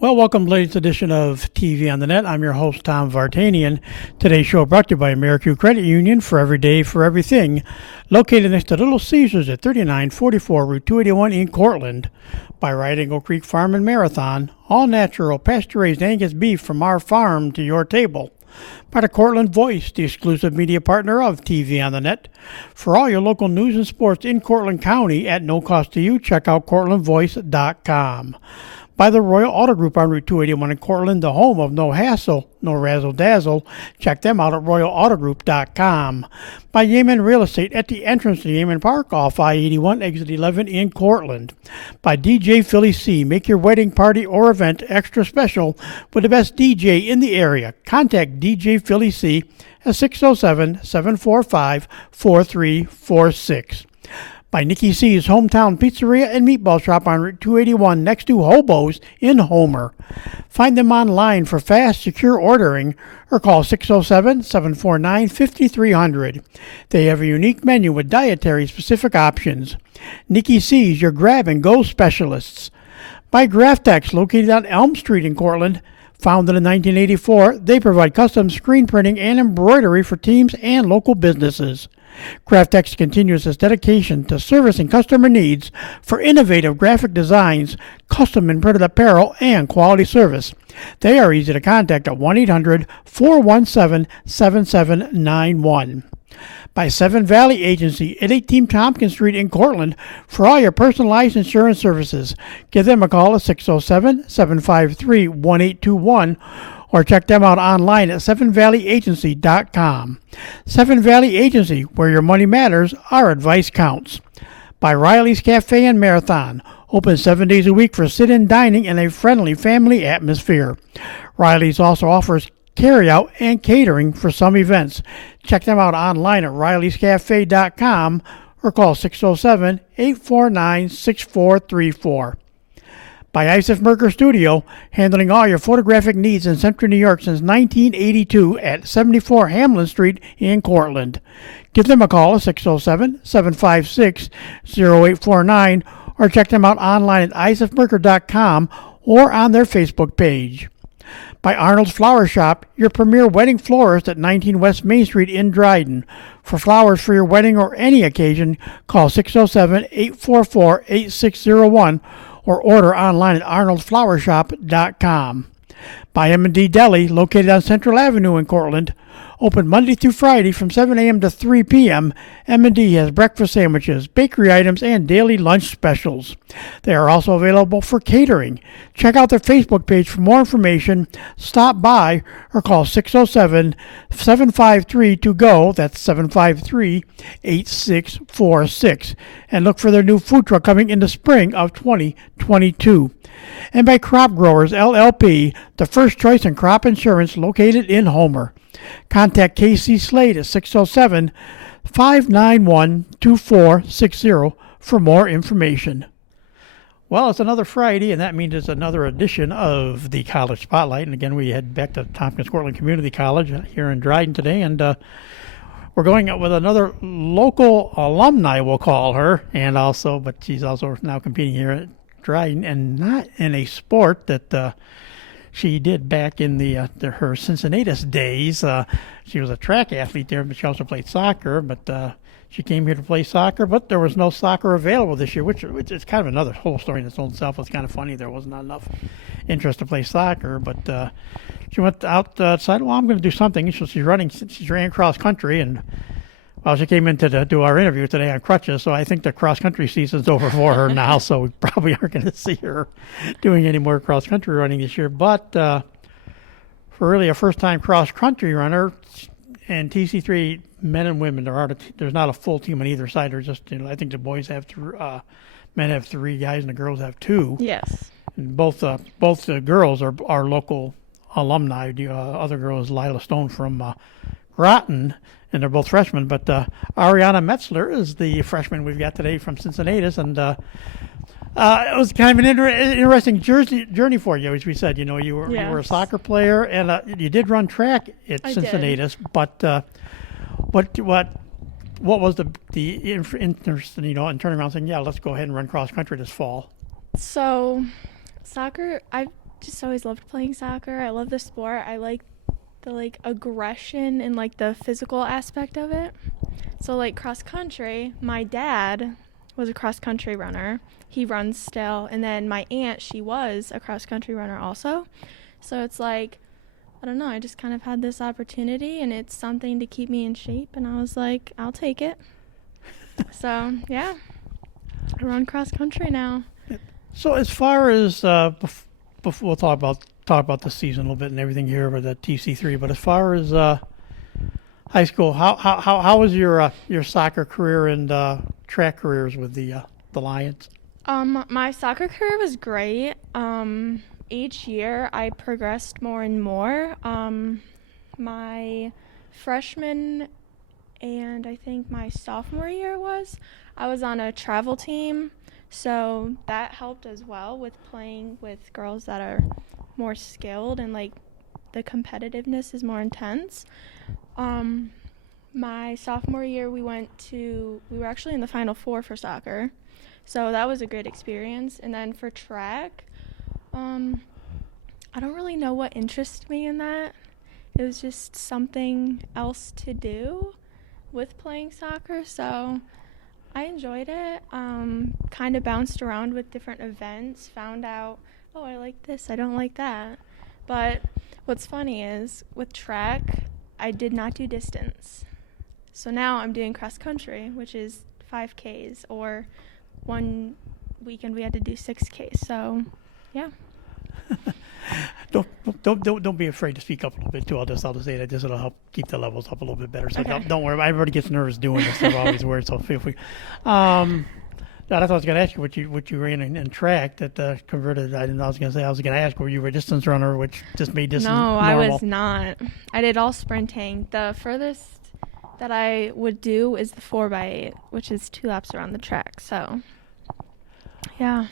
Well, welcome to the latest edition of TV on the Net. I'm your host, Tom Vartanian. Today's show brought to you by AmeriQ Credit Union for every day, for everything. Located next to Little Caesars at 3944 Route 281 in Cortland. By Right Angle Creek Farm and Marathon. All natural, pasture-raised Angus beef from our farm to your table. By the Cortland Voice, the exclusive media partner of TV on the Net. For all your local news and sports in Cortland County at no cost to you, check out CortlandVoice.com. By the Royal Auto Group on Route 281 in Cortland, the home of no hassle, no razzle-dazzle. Check them out at RoyalAutoGroup.com. By Yemen Real Estate at the entrance to Yemen Park off I-81, exit 11 in Cortland. By DJ Philly C. Make your wedding party or event extra special with the best DJ in the area. Contact DJ Philly C at 607-745-4346. By Nikki C's Hometown Pizzeria and Meatball Shop on Route 281 next to Hobo's in Homer. Find them online for fast, secure ordering or call 607-749-5300. They have a unique menu with dietary-specific options. Nikki C's, your grab-and-go specialists. By Graftex, located on Elm Street in Cortland. Founded in 1984, they provide custom screen printing and embroidery for teams and local businesses. Graftex continues its dedication to servicing customer needs for innovative graphic designs, custom and printed apparel, and quality service. They are easy to contact at 1-800-417-7791. By Seven Valley Agency at 18 Tompkins Street in Cortland for all your personalized insurance services. Give them a call at 607-753-1821 or check them out online at sevenvalleyagency.com. Seven Valley Agency, where your money matters, our advice counts. By Riley's Cafe and Marathon, open 7 days a week for sit-in dining in a friendly family atmosphere. Riley's also offers carry-out and catering for some events. Check them out online at rileyscafe.com or call 607-849-6434. By Isaac Merker Studio, handling all your photographic needs in Central New York since 1982 at 74 Hamlin Street in Cortland. Give them a call at 607-756-0849 or check them out online at isaacmerker.com or on their Facebook page. By Arnold's Flower Shop, your premier wedding florist at 19 West Main Street in Dryden. For flowers for your wedding or any occasion, call 607-844-8601 or order online at arnoldflowershop.com. By M&D Deli, located on Central Avenue in Cortland. Open Monday through Friday from 7 a.m. to 3 p.m., M&D has breakfast sandwiches, bakery items, and daily lunch specials. They are also available for catering. Check out their Facebook page for more information, stop by, or call 607-753-TO-GO, that's 753-8646, and look for their new food truck coming in the spring of 2022. And by Crop Growers, LLP, the first choice in crop insurance located in Homer. Contact KC Slade at 607-591-2460 for more information. Well, it's another Friday, and that means it's another edition of the College Spotlight. And again, we head back to Tompkins Cortland Community College here in Dryden today, and we're going out with another local alumni, we'll call her, but she's also now competing here at Dryden, and not in a sport that she did back in her Cincinnatus days. She was a track athlete there, but she also played soccer. But she came here to play soccer, but there was no soccer available this year, which is kind of another whole story in its own self. It's kind of funny. There was not enough interest to play soccer, but she went out decided, well, I'm going to do something. So she ran cross country, and she came in to do our interview today on crutches, so I think the cross-country season's over for her now, so we probably aren't going to see her doing any more cross-country running this year. But for really a first-time cross-country runner, and TC3 men and women, there's not a full team on either side. There's just, I think the boys have men have 3 guys and the girls have 2. Yes. And both the girls are local alumni. The other girl is Lila Stone from Groton, and they're both freshmen. But Ariahna Metzler is the freshman we've got today from Cincinnatus, and it was kind of an interesting journey for you, as we said. You were a soccer player, and you did run track at Cincinnatus. But what was the interest in turning around and saying, yeah, let's go ahead and run cross country this fall? So, soccer, I've just always loved playing soccer. I love the sport. I like the aggression and the physical aspect of it. So cross country, my dad was a cross country runner. He runs still, and then my aunt, she was a cross country runner also. So it's I don't know, I just kind of had this opportunity, and it's something to keep me in shape, and I was like, I'll take it. So yeah, I run cross country now. So as far as we'll talk about the season a little bit and everything here with the TC3, but as far as high school, how was your soccer career and track careers with the Lions? My soccer career was great. Each year I progressed more and more. My freshman and I think my sophomore year I was on a travel team, so that helped as well with playing with girls that are more skilled and the competitiveness is more intense. My sophomore year we were actually in the Final Four for soccer, so that was a great experience. And then for track, I don't really know what interested me in that. It was just something else to do with playing soccer, so I enjoyed it. Kind of bounced around with different events, found out, oh, I like this, I don't like that. But what's funny is with track, I did not do distance. So now I'm doing cross country, which is 5Ks, or one weekend we had to do 6Ks. So, yeah. Don't be afraid to speak up a little bit too. I'll just say that this will help keep the levels up a little bit better. So Okay. don't worry. Everybody gets nervous doing this. They're always worried. So feel free. I thought I was going to ask you what you ran in track that converted. I didn't. I was going to ask were you a distance runner, which just made distance normal. No, I was not. I did all sprinting. The furthest that I would do is the 4x8, which is 2 laps around the track. So, yeah.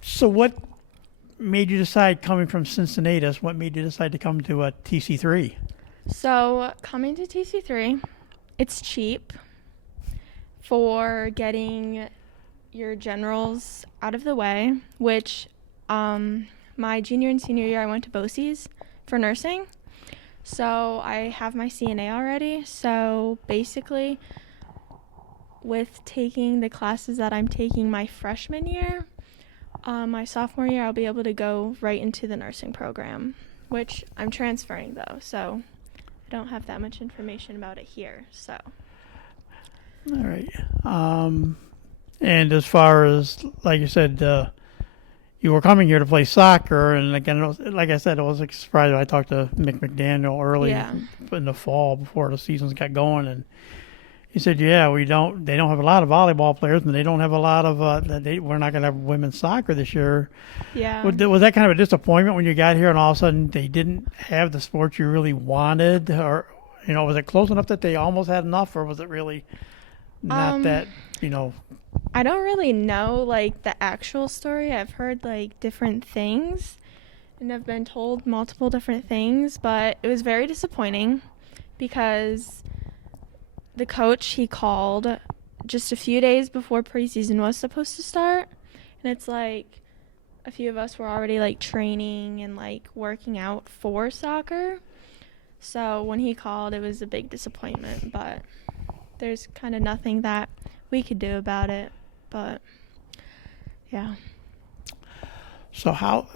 So what made you decide, coming from Cincinnatus, what made you decide to come to a TC3? So coming to TC3, it's cheap for getting your generals out of the way, which my junior and senior year I went to BOCES for nursing. So I have my CNA already. So basically, with taking the classes that I'm taking my freshman year, my sophomore year I'll be able to go right into the nursing program, which I'm transferring though, so I don't have that much information about it here. So. All right. And as far as, like you said, you were coming here to play soccer, and again, like I said, I was surprised when I talked to Mick McDaniel early in the fall before the seasons got going, and he said, "Yeah, they don't have a lot of volleyball players, and they don't have a lot of we're not going to have women's soccer this year." Yeah. Was that kind of a disappointment when you got here, and all of a sudden they didn't have the sport you really wanted, or was it close enough that they almost had enough, or was it really not that? I don't really know the actual story. I've heard different things, and I've been told multiple different things, but it was very disappointing because the coach, he called just a few days before preseason was supposed to start, and it's a few of us were already training and working out for soccer. So when he called, it was a big disappointment, but there's kind of nothing that we could do about it. But yeah. So how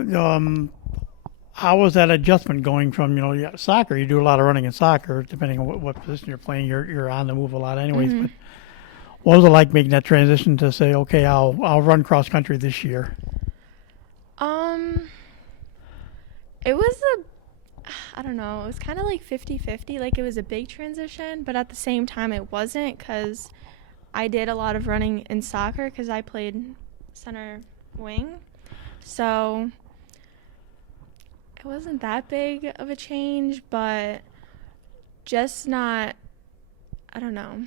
was that adjustment going from soccer? You do a lot of running in soccer, depending on what position you're playing. You're on the move a lot, anyways. Mm-hmm. But what was it like making that transition to say, okay, I'll run cross country this year? It was I don't know. It was kind of 50-50. It was a big transition, but at the same time, it wasn't, because I did a lot of running in soccer because I played center wing. So it wasn't that big of a change, but just not, I don't know.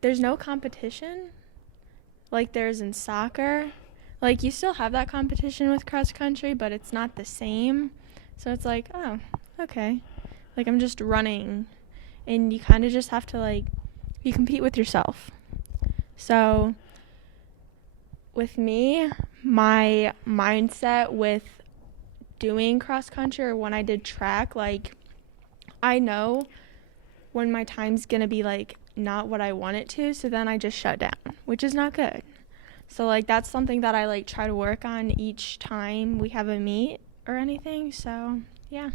There's no competition like there's in soccer. You still have that competition with cross country, but it's not the same. So it's oh, okay. I'm just running, and you kind of just have to you compete with yourself. So with me, my mindset with doing cross country or when I did track, like, I know when my time's going to be, like, not what I want it to, so then I just shut down, which is not good. So, like, that's something that I, like, try to work on each time we have a meet or anything, so, yeah.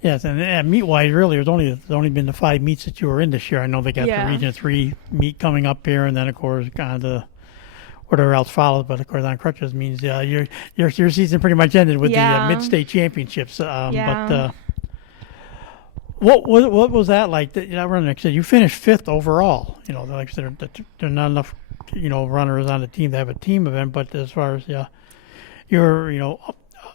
Yes, and meet-wise, really, there's only been the 5 meets that you were in this year. I know they got the Region 3 meet coming up here, and then, of course, kind of the whatever else follows. But, of course, on crutches means your season pretty much ended with the mid-state championships. But what was that like? Running, like I said, you finished 5th overall. Like I said, there are not enough, runners on the team to have a team event. But as far as your,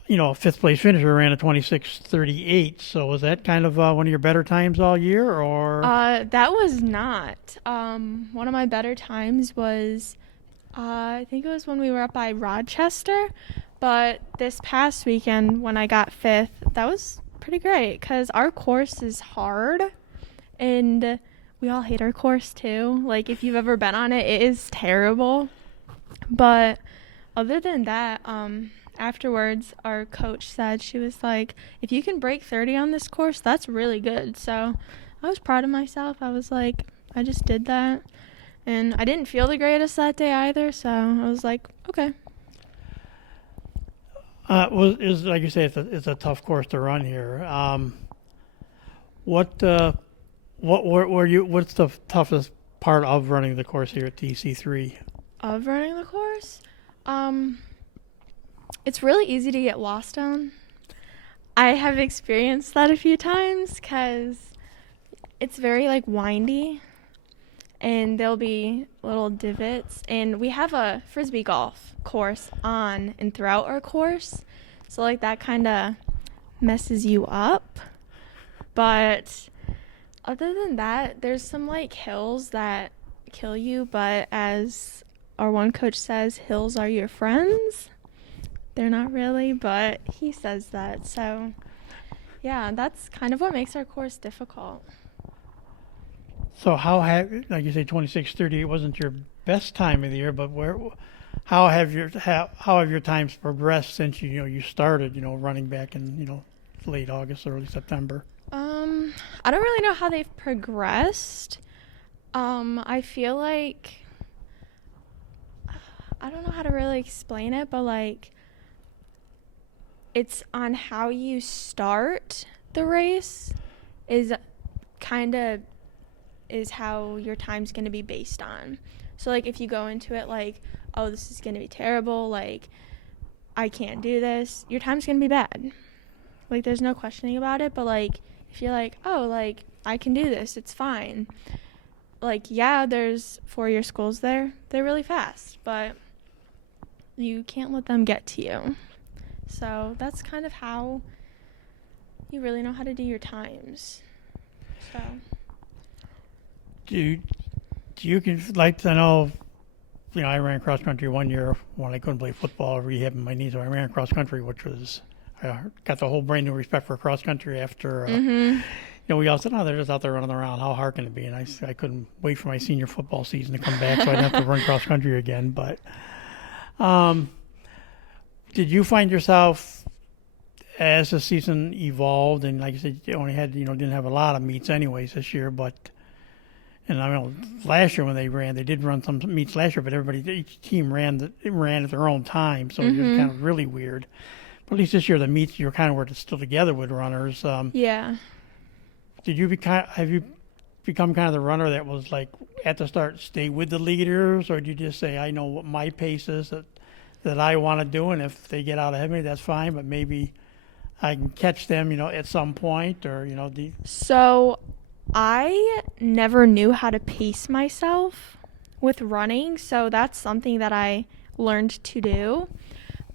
5th place finisher ran a 26:38. So was that kind of one of your better times all year, or? That was not. One of my better times was, I think it was when we were up by Rochester. But this past weekend when I got 5th, that was pretty great because our course is hard, and we all hate our course too. Like, if you've ever been on it, it is terrible. But other than that, afterwards, our coach said, she was like, if you can break 30 on this course, that's really good. So I was proud of myself. I was like, I just did that. And I didn't feel the greatest that day either, so I was like, okay. Is like you say, it's a tough course to run here. What's the toughest part of running the course here at TC3? Of running the course? It's really easy to get lost on. I have experienced that a few times because it's very, like, windy, and there'll be little divots. And we have a Frisbee golf course on and throughout our course, so, like, that kind of messes you up. But other than that, there's some, like, hills that kill you, but as our one coach says, hills are your friends. They're not really, but he says that. So, yeah, that's kind of what makes our course difficult. So like you say, 26:30, it wasn't your best time of the year, but how have your times progressed since you started running back in late August, early September? I don't really know how they've progressed. I feel like, I don't know how to really explain it, but, like, it's on how you start the race is how your time's going to be based on. So, like, if you go into it like, oh, this is going to be terrible, like, I can't do this, your time's going to be bad. Like, there's no questioning about it. But, like, if you're like, oh, like, I can do this, it's fine. Like, yeah, there's 4-year schools there. They're really fast, but you can't let them get to you. So that's kind of how you really know how to do your times. So. Do you like to know? I ran cross country one year when I couldn't play football, rehabbing my knees. So I ran cross country, which was got the whole brand new respect for cross country after. We all said, "Oh, they're just out there running around. How hard can it be?" And I couldn't wait for my senior football season to come back, so I'd have to run cross country again. But did you find yourself, as the season evolved, and like I said, you only had didn't have a lot of meets anyways this year, and I know last year when they did run some meets last year, but each team ran at their own time, so it was kind of really weird. But at least this year the meets you kind of were still together with runners. Yeah. Have you become kind of the runner that was like at the start stay with the leaders, or did you just say, I know what my pace is that I want to do, and if they get out ahead of me, that's fine, but maybe I can catch them, at some point, or So I never knew how to pace myself with running, so that's something that I learned to do.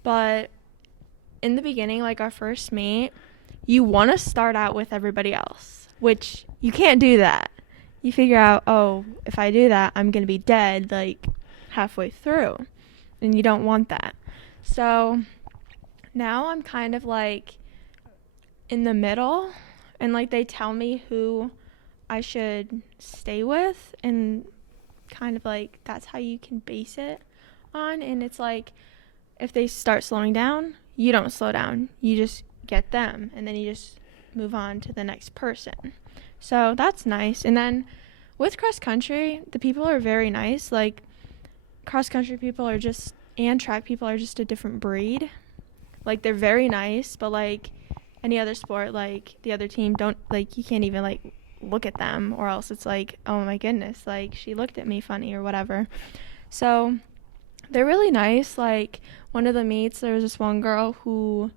But in the beginning, like our first meet, you want to start out with everybody else, which you can't do that. You figure out, oh, if I do that, I'm going to be dead like halfway through, and you don't want that. So now I'm kind of like in the middle, and like they tell me who I should stay with, and kind of like that's how you can base it on. And it's like if they start slowing down, you don't slow down. You just get them, and then you just move on to the next person. So that's nice. And then with cross country, the people are very nice. Like, cross country people are just, and track people are just a different breed. Like, they're very nice, but like any other sport, like the other team don't, like, you can't even like look at them, or else it's like, oh my goodness, like she looked at me funny or whatever. So they're really nice. Like, one of the meets, there was this one girl who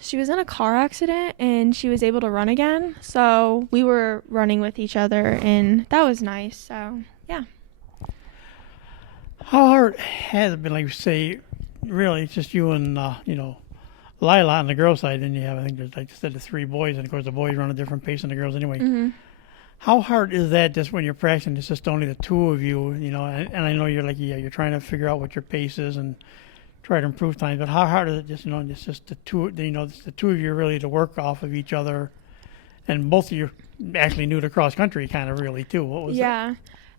she was in a car accident and she was able to run again, so we were running with each other, and that was nice. So yeah. How hard has it been, like, say, really, it's just you and, Lila on the girls' side, and you have, I think there's, like you said, the 3 boys, and of course the boys run a different pace than the girls anyway. Mm-hmm. How hard is that just when you're practicing? It's just only the 2 of you, and I know you're like, you're trying to figure out what your pace is and try to improve times, but how hard is it just, it's just the 2, it's the 2 of you really to work off of each other, and both of you actually new to cross country kind of really too. What was that?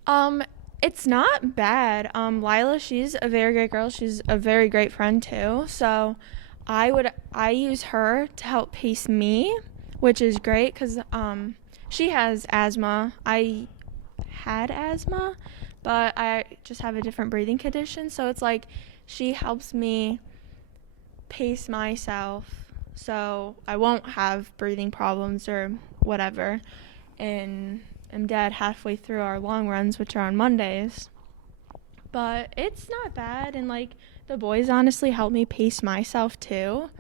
Yeah. It's not bad. Lila, she's a very great girl. She's a very great friend too. So I use her to help pace me, which is great because she has asthma. I had asthma, but I just have a different breathing condition. So it's like she helps me pace myself so I won't have breathing problems or whatever. And I'm dead halfway through our long runs, which are on Mondays. But it's not bad, and like the boys honestly help me pace myself too,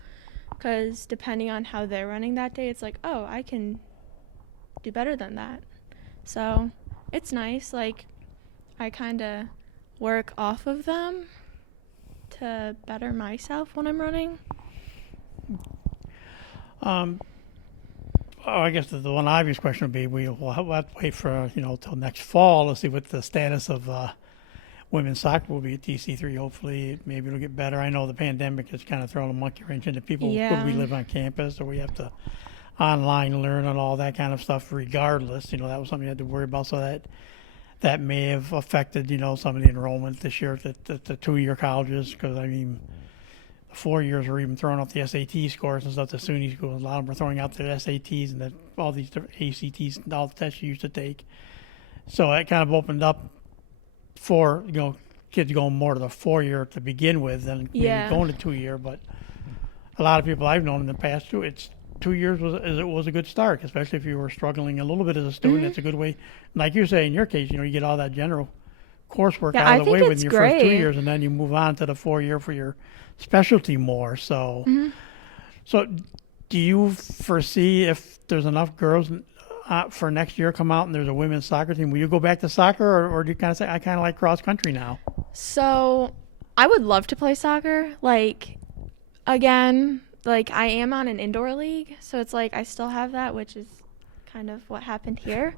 because depending on how they're running that day, it's like, oh, I can do better than that. So it's nice. Like, I kind of work off of them to better myself when I'm running. I guess the one obvious question would be, we'll have to wait for, till next fall to see what the status of women's soccer will be at TC3. Hopefully, maybe it'll get better. I know the pandemic has kind of thrown a monkey wrench into people. Yeah. Could we live on campus, or we have to online learn and all that kind of stuff regardless? That was something you had to worry about. So that may have affected, some of the enrollment this year at the 2-year colleges, because, I mean, 4 years were even throwing up the SAT scores and stuff. The SUNY schools, a lot of them were throwing out their SATs and all these different ACTs and all the tests you used to take. So it kind of opened up for, kids going more to the 4-year to begin with than maybe going to 2-year. But a lot of people I've known in the past too, 2 years was a good start, especially if you were struggling a little bit as a student. Mm-hmm. It's a good way. Like you say, in your case, you get all that general coursework Yeah, out I of the think way it's within your great. first 2 years, and then you move on to the 4-year for your specialty more. So, So do you foresee, if there's enough girls for next year come out and there's a women's soccer team, will you go back to soccer, or do you kind of say, I kind of like cross country now? So I would love to play soccer. Like, again, like I am on an indoor league, so it's like I still have that, which is kind of what happened here.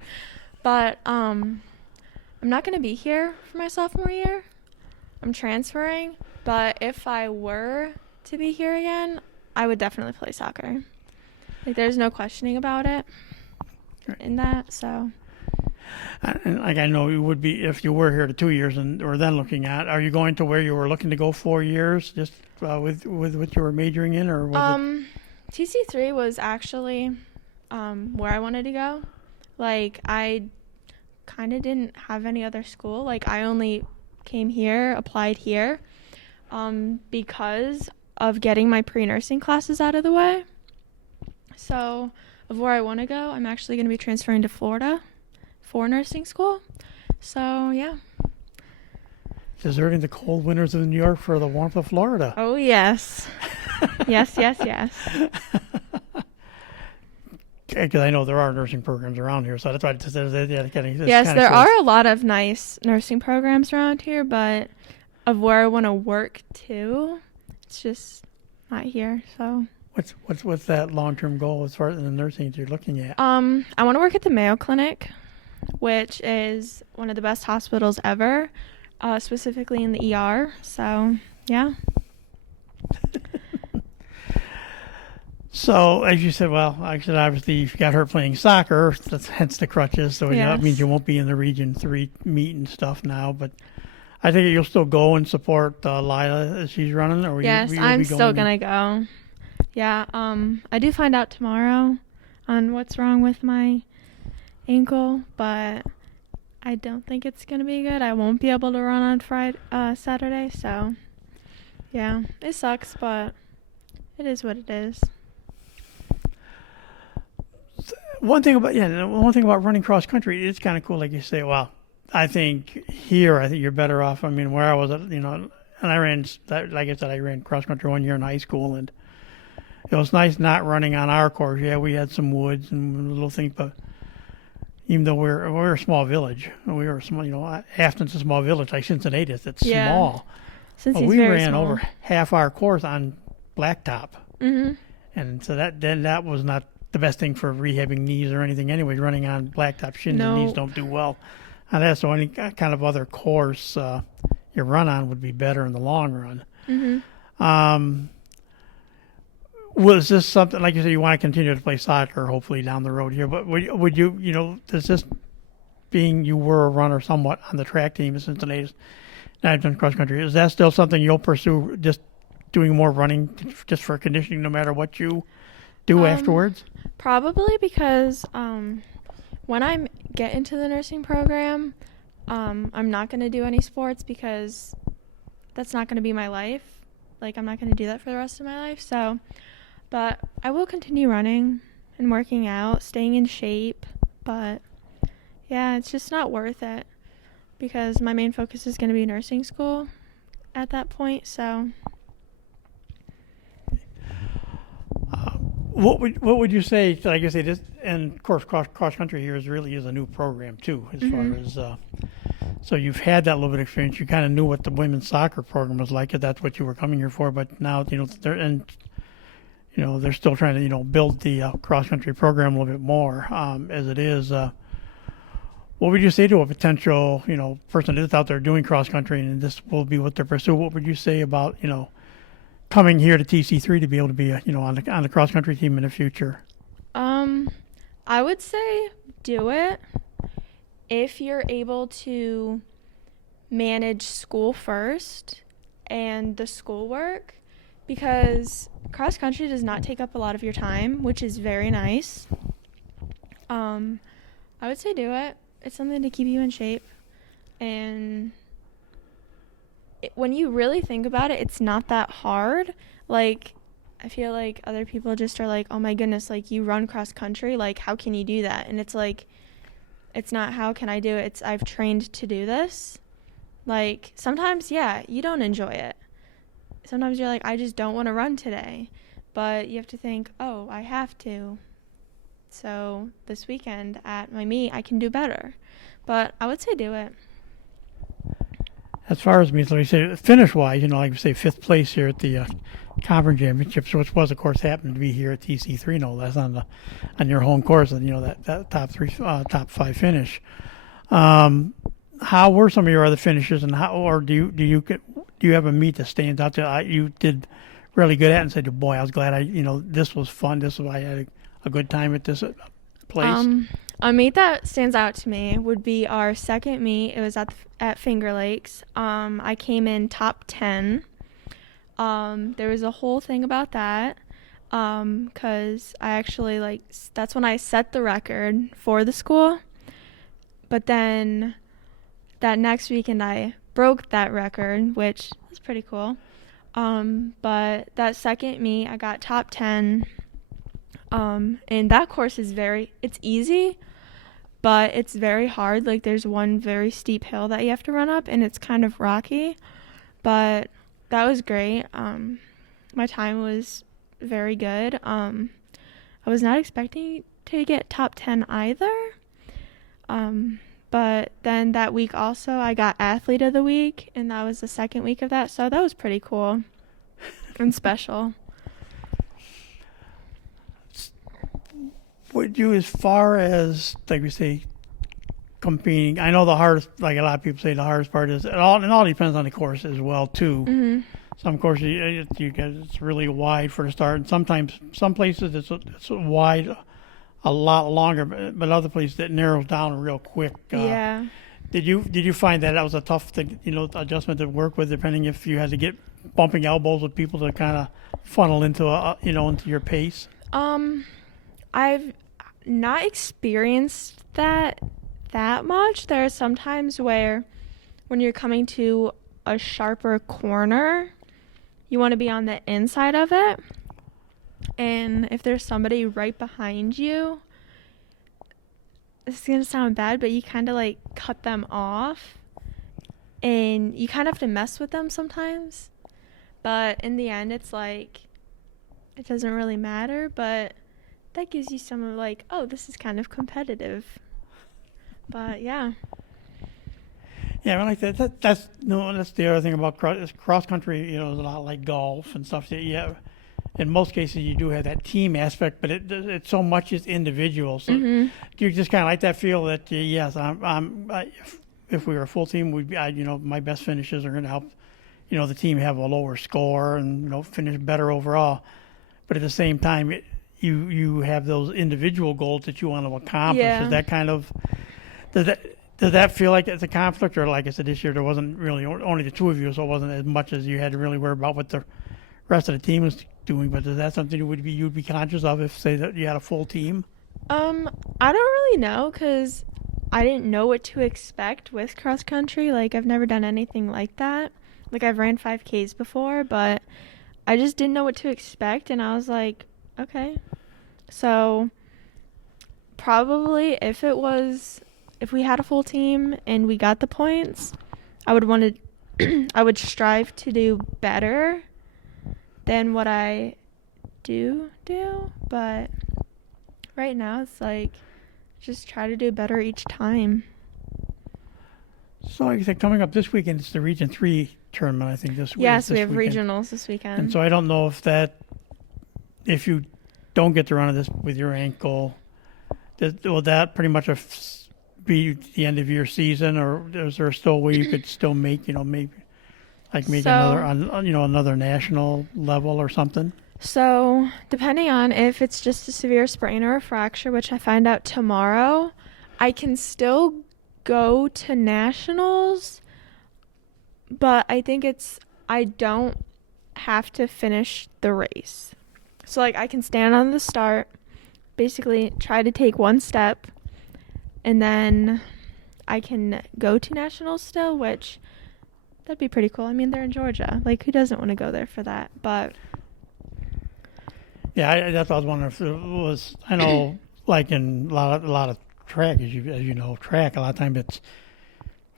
But I'm not going to be here for my sophomore year. I'm transferring. But if I were to be here again, I would definitely play soccer. Like, there's no questioning about it in that, so. And like, I know you would be if you were here to 2 years, and or then looking at, are you going to where you were looking to go 4 years, just with what you were majoring in, or was TC3 was actually where I wanted to go. Like, I kind of didn't have any other school. Like, I only came here, applied here, because of getting my pre-nursing classes out of the way. So, of where I want to go, I'm actually going to be transferring to Florida for nursing school. So, yeah. deserting the cold winters of New York for the warmth of Florida? Oh, yes. Yes. Because I know there are nursing programs around here, so that's why it's Yes, there are a lot of nice nursing programs around here, but of where I want to work too, it's just not here. So what's that long-term goal as far as the nursing that you're looking at? I want to work at the Mayo Clinic, which is one of the best hospitals ever, specifically in the ER. So yeah. So, as you said, obviously you got hurt playing soccer, that's hence the crutches. So that means you won't be in the Region 3 meet and stuff now. But I think you'll still go and support Lila as she's running, or Yes, you'll I'm be still going gonna go. Yeah, I do find out tomorrow on what's wrong with my ankle, but I don't think it's gonna be good. I won't be able to run on Saturday, so yeah, it sucks, but it is what it is. One thing about running cross country, it's kind of cool. Like you say, well, I think you're better off. I mean, where I was, and I ran, like I said, I ran cross country 1 year in high school, and it was nice not running on our course. Yeah, we had some woods and little things, but even though we're a small village, we were small. Afton's a small village like Cincinnatus. It's small. Since But we ran over half our course on blacktop, and so that was not the best thing for rehabbing knees or anything. Anyway, running on blacktop, shins and knees don't do well. And that's so any kind of other course you run on would be better in the long run. Was this something, like you said, you want to continue to play soccer, hopefully down the road here? But would you, does this, being you were a runner somewhat on the track team at Cincinnati, now you've done cross country, is that still something you'll pursue, just doing more running just for conditioning no matter what you do afterwards? Probably because when I get into the nursing program, I'm not going to do any sports because that's not going to be my life. Like, I'm not going to do that for the rest of my life. So, but I will continue running and working out, staying in shape. But yeah, it's just not worth it because my main focus is going to be nursing school at that point. So what would you say? Like I say, this, and of course, cross country here is a new program too, as far as. So you've had that little bit of experience. You kind of knew what the women's soccer program was like, if that's what you were coming here for. But now, they're still trying to build the cross country program a little bit more as it is. What would you say to a potential person that's out there doing cross country and this will be what they're pursuing? What would you say about coming here to TC3 to be able to be on the cross country team in the future? I would say do it if you're able to manage school first and the schoolwork, because cross country does not take up a lot of your time, which is very nice. I would say do it. It's something to keep you in shape, and when you really think about it, it's not that hard. Like, I feel like other people just are like, oh my goodness, like, you run cross country, like, how can you do that? And it's like, it's not how can I do it, it's I've trained to do this. Like, sometimes, yeah, you don't enjoy it. Sometimes you're like, I just don't want to run today. But you have to think, oh, I have to. So this weekend at my meet, I can do better. But I would say do it. As far as me, so you say finish-wise, like you say, 5th place here at the conference championships, which was, of course, happened to be here at TC3, no less, on your home course, and that top 5 finish. How were some of your other finishes, and do you have a meet that stands out there you did really good at and said, boy, I was glad this was fun. I had a good time at this place. A meet that stands out to me would be our second meet. It was at Finger Lakes. I came in top 10. There was a whole thing about that because I actually, that's when I set the record for the school. But then that next weekend I broke that record, which was pretty cool. But that second meet, I got top 10. And that course is it's easy, but it's very hard. Like, there's one very steep hill that you have to run up, and it's kind of rocky. But that was great. My time was very good. I was not expecting to get top 10 either. But then that week also, I got Athlete of the Week, and that was the second week of that. So that was pretty cool and special. Would you, as far as, like we say, competing, I know the hardest, like a lot of people say, the hardest part is, it all depends on the course as well, too. Mm-hmm. Some courses, it's really wide for the start, and sometimes, some places it's wide a lot longer, but other places it narrows down real quick. Yeah. Did you find that was a tough thing, adjustment to work with, depending if you had to get bumping elbows with people to kind of funnel into into your pace? I've not experienced that much. There are some times where when you're coming to a sharper corner, you want to be on the inside of it. And if there's somebody right behind you, this is going to sound bad, but you kind of like cut them off. And you kind of have to mess with them sometimes. But in the end, it's like, it doesn't really matter. But that gives you some of like, oh, this is kind of competitive. But yeah. Yeah, I like that. That's the other thing about cross country. Is a lot like golf and stuff. That in most cases you do have that team aspect, but it's so much is individual. So you just kind of like that feel that yes, if we were a full team, we'd be. My best finishes are going to help. The team have a lower score and finish better overall. But at the same time, you have those individual goals that you want to accomplish. Yeah. Is that kind of does that feel like it's a conflict, or like I said, this year there wasn't really only the two of you, so it wasn't as much as you had to really worry about what the rest of the team was doing? But is that something you'd be conscious of if, say, that you had a full team? I don't really know because I didn't know what to expect with cross country. Like, I've never done anything like that. Like, I've ran 5Ks before, but I just didn't know what to expect, and I was like, okay. So probably if we had a full team and we got the points, I would strive to do better than what I do. But right now it's like just try to do better each time. So like I said, coming up this weekend, it's the Region 3 tournament, I think, this week. Yes, we have regionals this weekend. And so I don't know if you don't get the run of this with your ankle, will that pretty much be the end of your season, or is there still a way you could still make, maybe like make another national level or something? So depending on if it's just a severe sprain or a fracture, which I find out tomorrow, I can still go to nationals, but I think I don't have to finish the race. So like I can stand on the start, basically try to take one step, and then I can go to nationals still, which that'd be pretty cool. I mean, they're in Georgia. Like, who doesn't want to go there for that? But yeah, that's what I was wondering if it was. I know, like in a lot of track, as you know, track a lot of times it's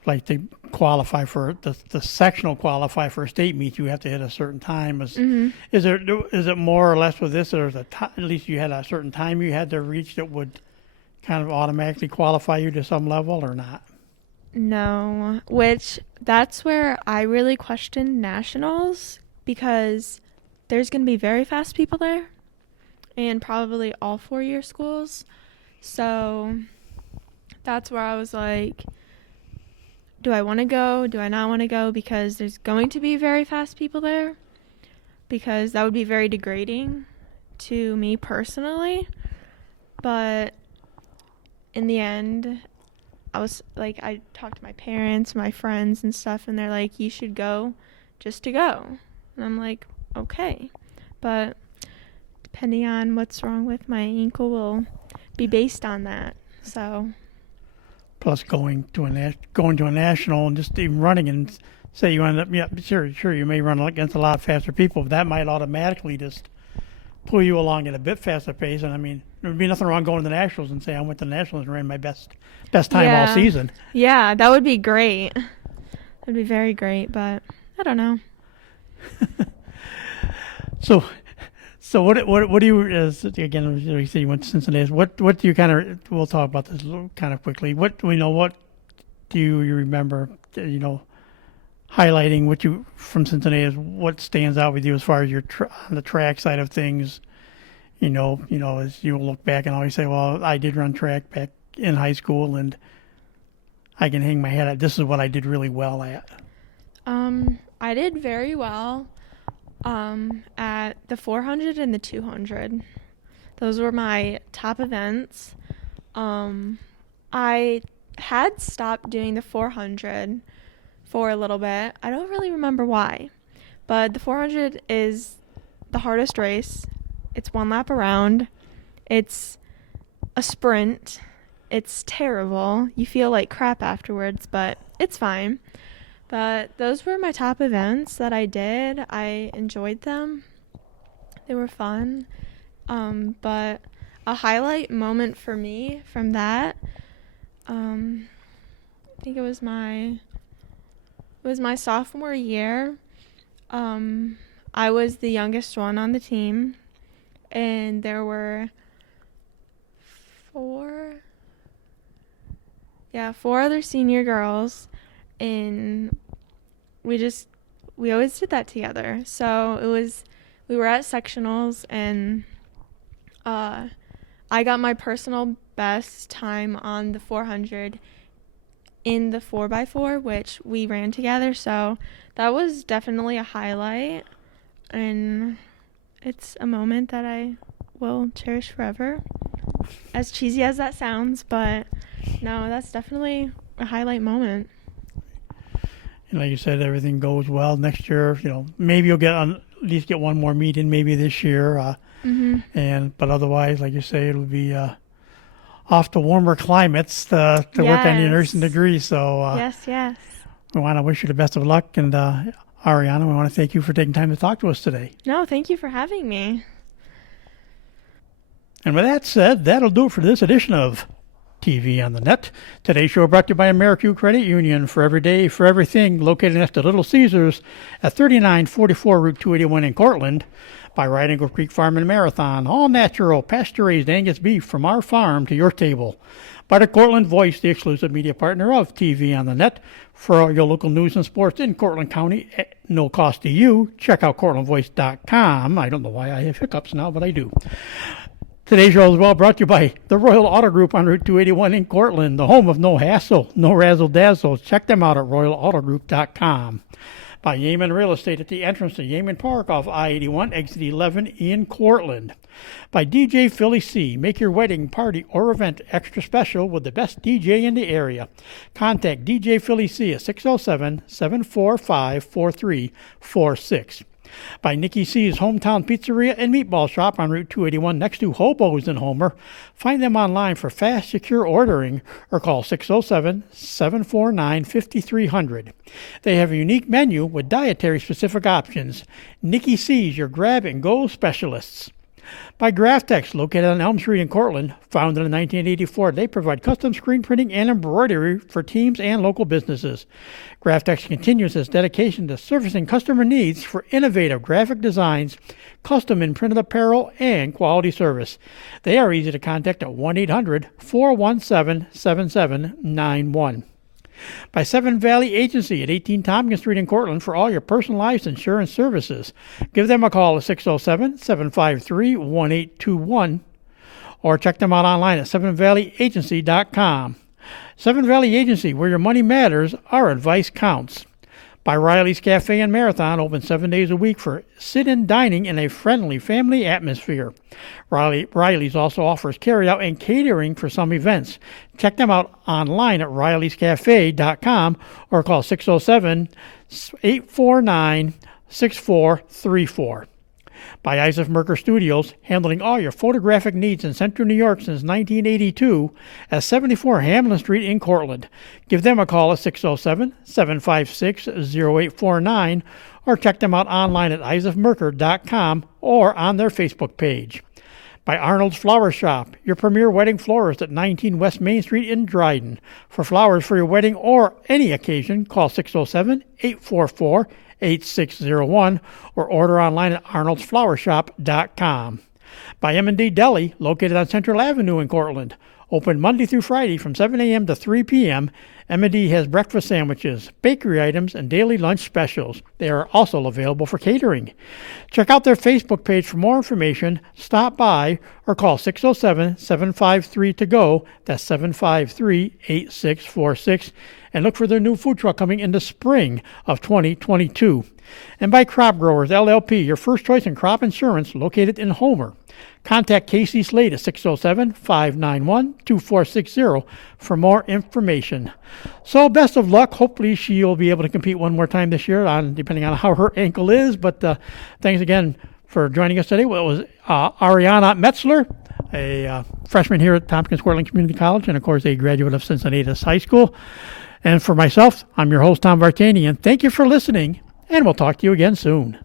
like they qualify for the sectional qualify for a state meet. You have to hit a certain time. Is it more or less with this? Or at least you had a certain time you had to reach that would kind of automatically qualify you to some level, or not? No, which that's where I really question nationals, because there's going to be very fast people there and probably all 4-year schools. So that's where I was like, do I want to go? Do I not want to go? Because there's going to be very fast people there, because that would be very degrading to me personally. But in the end, I talked to my parents, my friends and stuff, and they're like, you should go just to go. And I'm like, okay. But depending on what's wrong with my ankle will be based on that. So plus going to a national and just even running, and say you end up, sure you may run against a lot faster people, but that might automatically just pull you along at a bit faster pace. And I mean, there would be nothing wrong going to the nationals and say I went to the nationals and ran my best time all season. Yeah, that would be great. That'd be very great, but I don't know. So what do you, again, you said you went to Cincinnati, what do you we'll talk about this kind of quickly. What do you remember, highlighting what you, from Cincinnati, what stands out with you as far as your on the track side of things, as you look back and always say, well, I did run track back in high school and I can hang my head at, this is what I did really well at. I did very well at the 400 and the 200. Those were my top events. I had stopped doing the 400 for a little bit. I don't really remember why, but the 400 is the hardest race. It's one lap around. It's a sprint. It's terrible. You feel like crap afterwards, but it's fine. But those were my top events that I did. I enjoyed them. They were fun. But a highlight moment for me from that, I think it was my sophomore year. I was the youngest one on the team, and there were four other senior girls, and we always did that together. So we were at sectionals, and I got my personal best time on the 400 in the 4x4, which we ran together. So that was definitely a highlight, and it's a moment that I will cherish forever. As cheesy as that sounds, but no, that's definitely a highlight moment. And like you said, everything goes well next year. Maybe you'll at least get one more meeting maybe this year. But otherwise, like you say, it'll be off to warmer climates to work on your nursing degree. So yes. We want to wish you the best of luck. And Ariahna, we want to thank you for taking time to talk to us today. No, thank you for having me. And with that said, that'll do it for this edition of TV on the Net. Today's show brought to you by AmeriQ Credit Union, for every day, for everything, located next to Little Caesars at 3944 Route 281 in Cortland. By Riding Eagle Creek Farm and Marathon, all natural, pasture-raised Angus beef from our farm to your table. By the Cortland Voice, the exclusive media partner of TV on the Net. For all your local news and sports in Cortland County, at no cost to you, check out CortlandVoice.com. I don't know why I have hiccups now, but I do. Today's show is well brought to you by the Royal Auto Group on Route 281 in Cortland, the home of no hassle, no razzle-dazzle. Check them out at RoyalAutoGroup.com. By Yeaman Real Estate at the entrance to Yeaman Park off I-81, exit 11 in Cortland. By DJ Philly C. Make your wedding, party, or event extra special with the best DJ in the area. Contact DJ Philly C at 607-745-4346. By Nikki C's Hometown Pizzeria and Meatball Shop on Route 281 next to Hobo's in Homer. Find them online for fast, secure ordering or call 607-749-5300. They have a unique menu with dietary-specific options. Nikki C's, your grab-and-go specialists. By Graftex, located on Elm Street in Cortland, founded in 1984. They provide custom screen printing and embroidery for teams and local businesses. Graftex continues its dedication to servicing customer needs for innovative graphic designs, custom and printed apparel, and quality service. They are easy to contact at 1-800-417-7791. By Seven Valley Agency at 18 Tompkins Street in Cortland for all your personalized insurance services. Give them a call at 607-753-1821 or check them out online at sevenvalleyagency.com. Seven Valley Agency, where your money matters, our advice counts. By Riley's Cafe and Marathon, open 7 days a week for sit-in dining in a friendly family atmosphere. Riley's also offers carry-out and catering for some events. Check them out online at rileyscafe.com or call 607-849-6434. By Isaac Merker Studios, handling all your photographic needs in Central New York since 1982 at 74 Hamlin Street in Cortland. Give them a call at 607-756-0849 or check them out online at isaacmerker.com or on their Facebook page. By Arnold's Flower Shop, your premier wedding florist at 19 West Main Street in Dryden. For flowers for your wedding or any occasion, call 607-844-8601 or order online at arnoldsflowershop.com. By M&D Deli, located on Central Avenue in Cortland. Open Monday through Friday from 7 a.m. to 3 p.m., M&D has breakfast sandwiches, bakery items, and daily lunch specials. They are also available for catering. Check out their Facebook page for more information, stop by, or call 607-753-TO-GO, that's 753-8646, and look for their new food truck coming in the spring of 2022. And by Crop Growers LLP, your first choice in crop insurance, located in Homer. Contact Casey Slade at 607-591-2460 for more information. So best of luck. Hopefully she'll be able to compete one more time this year, depending on how her ankle is. But thanks again for joining us today. Well, it was Ariahna Metzler, a freshman here at Tompkins-Cortland Community College, and of course a graduate of Cincinnatus High School. And for myself, I'm your host, Tom Vartanian. Thank you for listening, and we'll talk to you again soon.